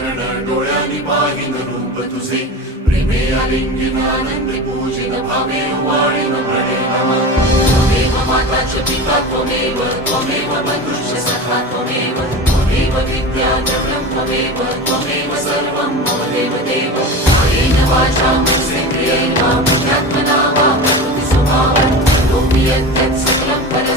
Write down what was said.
चरण डोळ्यांनी पाहिन रूप तुझे प्रेमे आलिंगन आनंदे पूजिन भावे वाळीन म्हणे नमः त्वमेव माता च पिता त्वमेव त्वमेव बन्धुश्च सखा त्वमेव त्वमेव विद्या द्रव्यं त्वमेव त्वमेव सर्वं मम देवदेव कायेन वाचा मनसेन्द्रियेण वा बुद्ध्यात्मना वा प्रकृतिस्वभावात् करोमि यत् सकलं